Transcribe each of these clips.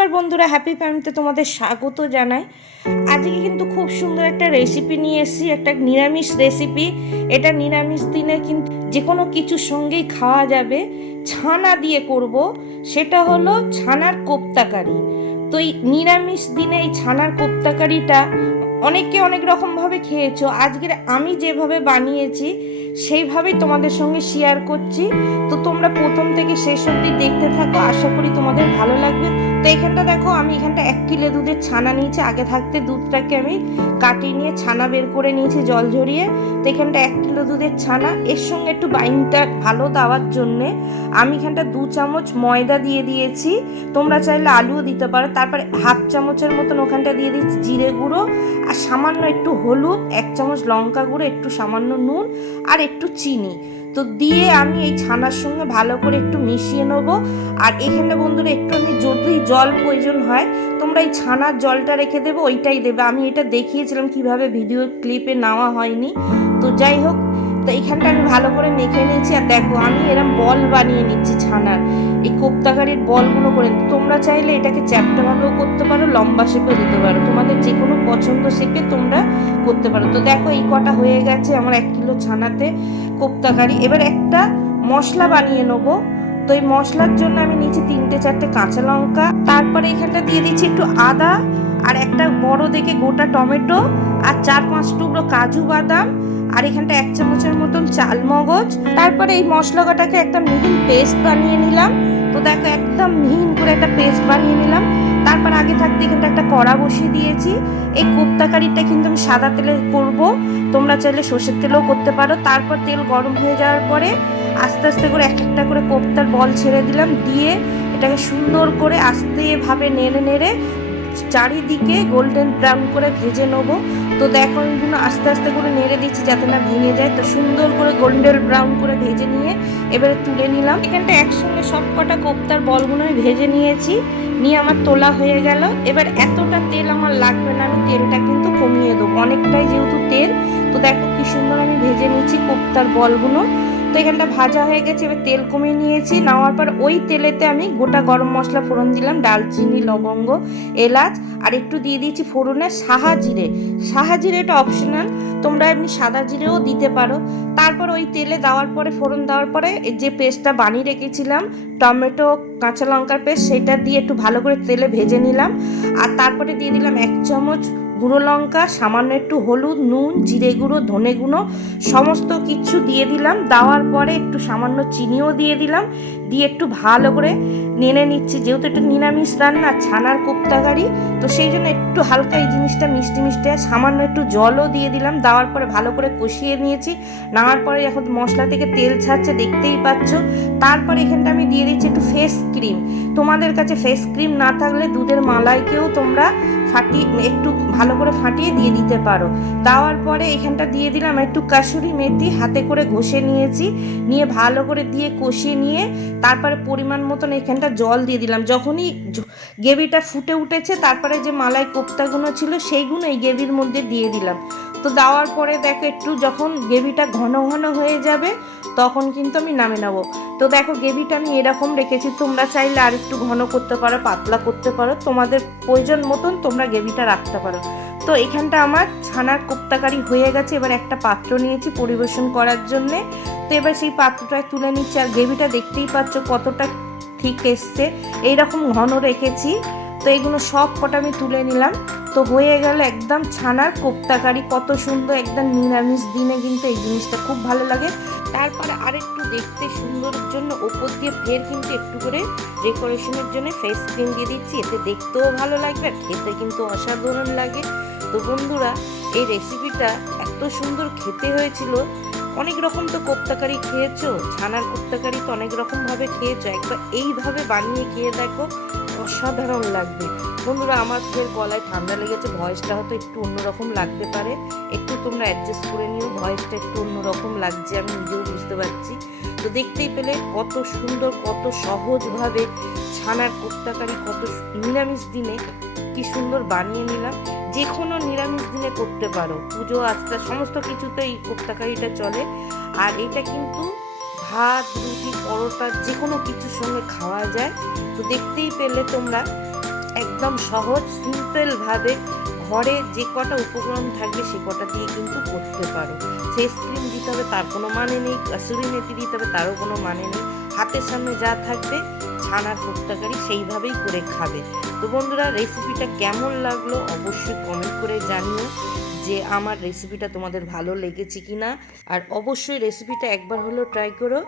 নমস্কার বন্ধুরা হ্যাপি ফ্যামিলিতে তোমাদের স্বাগত জানাই। আজকে কিন্তু খুব সুন্দর একটা রেসিপি নিয়ে এসেছি, একটা নিরামিষ রেসিপি এটা নিরামিষ দিনে কিন্তু যে কোনো কিছুর সঙ্গেই খাওয়া যাবে। ছানা দিয়ে করব, সেটা হলো ছানার কোপ্তাকারি। তো এই নিরামিষ দিনে এই ছানার কোপ্তাকারিটা অনেকে অনেক রকমভাবে খেয়েছো। আজকের আমি যেভাবে বানিয়েছি, সেইভাবেই তোমাদের সঙ্গে শেয়ার করছি। তো তোমরা প্রথম থেকে শেষ অবধি দেখতে থাকো, আশা করি তোমাদের ভালো লাগবে। তো এখানটা দেখো, আমি এখানটা এক কিলো দুধের ছানা নিয়েছি। আগে থাকতে দুধটাকে আমি কাটিয়ে নিয়ে ছানা বের করে নিয়েছি জল ঝরিয়ে। তো এখানটা এক কিলো দুধের ছানা। এর সঙ্গে একটু বাইনটা ভালো দেওয়ার জন্যে আমি এখানটা দু চামচ ময়দা দিয়ে দিয়েছি। তোমরা চাইলে আলুও দিতে পারো। তারপরে হাফ চামচের মতন ওখানটা দিয়ে দিচ্ছি জিরে গুঁড়ো। আর সামান্য একটু হলুদ, এক চামচ লঙ্কা গুঁড়ো, একটু সামান্য নুন আর একটু চিনি। তো দিয়ে আমি এই ছানার সঙ্গে ভালো করে একটু মিশিয়ে নেব। আর এখানে বন্ধুরা একটু আমি যদি জল প্রয়োজন হয়, তোমরা এই ছানার জলটা রেখে দেবে, ওইটাই দেবে। আমি এটা দেখিয়েছিলাম কীভাবে ভিডিও ক্লিপে নেওয়া হয়নি। তো যাই হোক, তো এখানটা আমি ভালো করে মেখে নিয়েছি। আর দেখো, আমি এরম বল বানিয়ে নিচ্ছি ছানার। এই কোপ্তাকারির বলগুলো করে, তোমরা চাইলে এটাকে চ্যাপ্টাভাবেও করতে পারো, লম্বা শেপে দিতে পারো। তোমাদের যে কোনো পছন্দ শেপে তোমরা করতে পারো। তো দেখো এই কটা হয়ে গেছে আমার এক কিলো ছানাতে কোপ্তাকারি। এবার একটা মশলা বানিয়ে নেব। তো এই মশলার জন্য আমি নিচে তিনটে চারটে কাঁচা লঙ্কা, তারপরে এখানটা দিয়ে দিচ্ছি একটু আদা আর একটা বড় দেখে গোটা টমেটো আর চার পাঁচ টুকরো কাজু বাদাম আর এখানটা এক চামচের মতন চাল মগজ। তারপরে এই মশলাটাকে একটা মিহিন পেস্ট বানিয়ে নিলাম। তো দেখো একদম মিহিন করে একটা পেস্ট বানিয়ে নিলাম। তারপর আগে থাকতে এখানটা একটা কড়া বসিয়ে দিয়েছি। এই কোপ্তা কারিটা কিন্তু আমি সাদা তেলে করব। তোমরা চাইলে সর্ষের তেলেও করতে পারো। তারপর তেল গরম হয়ে যাওয়ার পরে আস্তে আস্তে করে এক একটা করে কোপ্তার বল ছেড়ে দিলাম। দিয়ে এটাকে সুন্দর করে আস্তেভাবে নেড়ে নেড়ে চারিদিকে গোল্ডেন ব্রাউন করে ভেজে নেব। তো দেখো এইগুলো আস্তে আস্তে করে নেড়ে দিচ্ছি যাতে না ভেঙে যায়। তো সুন্দর করে গোল্ডেন ব্রাউন করে ভেজে নিয়ে এবারে তুলে নিলাম। এখানটা একসঙ্গে সব কটা কোপ্তার বলগুলো আমি ভেজে নিয়েছি। নিয়ে আমার তোলা হয়ে গেল। এবার এতটা তেল আমার লাগবে না, আমি তেলটা কিন্তু কমিয়ে দেবো। অনেকটাই যেহেতু তেল, তো দেখো কি সুন্দর আমি ভেজে নিচ্ছি কোপ্তার বলগুলো। তো এখানটা ভাজা হয়ে গেছে, এবার তেল কমিয়ে নিয়েছি। নেওয়ার পর ওই তেলেতে আমি গোটা গরম মশলা, ফোড়ন দিলাম, ডালচিনি, লবঙ্গ, এলাচ, আর একটু দিয়ে দিয়েছি ফোড়নে সাহা জিরে। সাহা জিরেটা অপশনাল তোমরা এমনি সাদা জিরেও দিতে পারো। তারপর ওই তেলে দেওয়ার পরে, ফোড়ন দেওয়ার পরে যে পেস্টটা বানিয়ে রেখেছিলাম, টমেটো, কাঁচা লঙ্কার পেস্ট, সেটা দিয়ে একটু ভালো করে তেলে ভেজে নিলাম। আর তারপরে দিয়ে দিলাম এক চামচ গুঁড়ো লঙ্কা, সামান্য একটু হলুদ, নুন, জিরে গুঁড়ো, ধনে গুঁড়ো, সমস্ত কিছু দিয়ে দিলাম। দেওয়ার পরে একটু সামান্য চিনিও দিয়ে দিলাম। দিয়ে একটু ভালো করে নেড়ে নিচ্ছি। যেহেতু একটু নিরামিষ রান্না, ছানার কোপ্তাগাড়ি তো সেই জন্য একটু হালকা এই জিনিসটা মিষ্টি মিষ্টি সামান্য একটু জলও দিয়ে দিলাম। দেওয়ার পরে ভালো করে কষিয়ে নিয়েছি। নেওয়ার পরে এখন মশলা থেকে তেল ছাড়ছে, দেখতেই পাচ্ছ। তারপরে এখানটা আমি দিয়ে দিচ্ছি একটু ফেস ক্রিম। তোমাদের কাছে ফেস ক্রিম না থাকলে দুধের মালাইকেও তোমরা ফাটিয়ে, একটু ভালো করে ফাটিয়ে দিয়ে দিতে পারো। দেওয়ার পরে এখানটা দিয়ে দিলাম একটু কাসুরি মেথি হাতে করে ঘষে নিয়েছি। নিয়ে ভালো করে দিয়ে কষিয়ে নিয়ে তারপরে পরিমাণ মতন এখানটা জল দিয়ে দিলাম। যখনই গ্রেভিটা ফুটে উঠেছে, তারপরে যে মালাই কোপ্তাগুলো ছিল সেইগুলো এই গ্রেভির মধ্যে দিয়ে দিলাম। তো দেওয়ার পরে দেখো একটু যখন গ্রেভিটা ঘন ঘন হয়ে যাবে তখন কিন্তু আমি নামে নেব। তো দেখো গ্রেভিটা আমি এরকম রেখেছি, তোমরা চাইলে আর একটু ঘন করতে পারো, পাতলা করতে পারো, তোমাদের প্রয়োজন মতন তোমরা গ্রেভিটা রাখতে পারো। তো এখানটা আমার ছানার কোপ্তাকারি হয়ে গেছে, এবার একটা পাত্র নিয়েছি পরিবেশন করার জন্যে। তো এবার সেই পাত্রটায় তুলে নিচ্ছি, আর গ্রেভিটা দেখতেই পাচ্ছ কতটা ঠিক এসছে। এইরকম ঘন রেখেছি, তো এগুলো সব কটা আমি তুলে নিলাম। তো হয়ে গেল, একদম ছানার কোপ্তাকারি কত সুন্দর, একদম নিরামিষ দিনে কিন্তু এই জিনিসটা খুব ভালো লাগে। তারপরে আরেকটু দেখতে সুন্দরের জন্য ওপর দিয়ে ফের কিন্তু একটু করে ডেকোরেশনের জন্য ফেস ক্রিম দিয়ে দিচ্ছি, এতে দেখতেও ভালো লাগবে, আর খেতে কিন্তু অসাধারণ লাগে। তো বন্ধুরা, এই রেসিপিটা এত সুন্দর খেতে হয়েছিল। অনেক রকম তো কোপ্তাকারি খেয়েছো, ছানার কোপ্তাকারি তো অনেক রকমভাবে খেয়েছো, একবার এইভাবে বানিয়ে খেয়ে দেখো। অসাধারণ লাগবে। বন্ধুরা, আমার ফের গলায় ঠান্ডা লেগেছে, ভয়েসটা হয়তো একটু অন্যরকম লাগতে পারে। একটু তোমরা অ্যাডজাস্ট করে নিও, ভয়েসটা একটু অন্যরকম লাগছে, আমি নিজেও বুঝতে পারছি। তো দেখতেই পেলে কত সুন্দর, কত সহজভাবে ছানার কোপ্তাকারি, কত নিরামিষ দিনে কি সুন্দর বানিয়ে নিলাম। যে কোনো নিরামিষ দিনে করতে পারো। পুজো আস্থা সমস্ত কিছুতে এই চলে। আর এটা কিন্তু ভাত, রুটি, পরোটা যে কোনো কিছুর সঙ্গে খাওয়া যায়। তো দেখতেই পেলে তোমরা, একদম সহজ সিম্পলভাবে ঘরে যে কটা উপকরণ থাকবে সে কটা দিয়ে কিন্তু করতে পারো। ফেস ক্রিম দিতে হবে, তার কোনো মানে নেই। কাসুরি মেথি দিতে হবে, তারও কোনো মানে নেই। হাতের সামনে যা থাকবে, ছানার কোপ্তাকারি সেইভাবেই করে খাবে। তো বন্ধুরা রেসিপিটা কেমন লাগল অবশ্যই কমেন্ট করে জানিও। যে আমার রেসিপিটা তোমাদের ভালো লেগেছে কি না আর অবশ্যই রেসিপিটা একবার হলেও ট্রাই করো।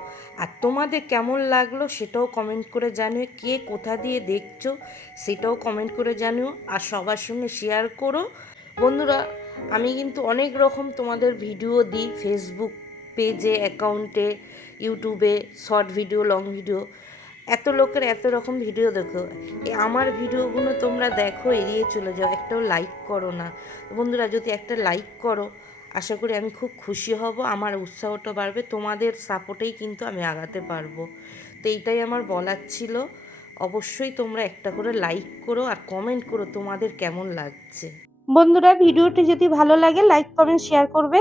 আর তোমাদের কেমন লাগল সেটাও কমেন্ট করে জানিও। কে কোথা দিয়ে দেখছ সেটাও কমেন্ট করে জানিও। আর সবার সঙ্গে শেয়ার করো। বন্ধুরা, আমি কিন্তু অনেক রকম তোমাদের ভিডিও দিই ফেসবুক পেজে অ্যাকাউন্টে ইউটিউবে শর্ট ভিডিও লং ভিডিও এত লোকের এত রকম ভিডিও দেখো। আমার ভিডিওগুলো তোমরা দেখো, এড়িয়ে চলে যাও। একটাও লাইক করো না। বন্ধুরা, যদি একটা লাইক করো, আশা করি আমি খুব খুশি হব। আমার উৎসাহটা বাড়বে। তোমাদের সাপোর্টেই কিন্তু আমি আগাতে পারব। তো এইটাই আমার বলার ছিল। অবশ্যই তোমরা একটা করে লাইক করো আর কমেন্ট করো তোমাদের কেমন লাগছে। বন্ধুরা ভিডিওটি যদি ভালো লাগে লাইক কমেন্ট শেয়ার করবে।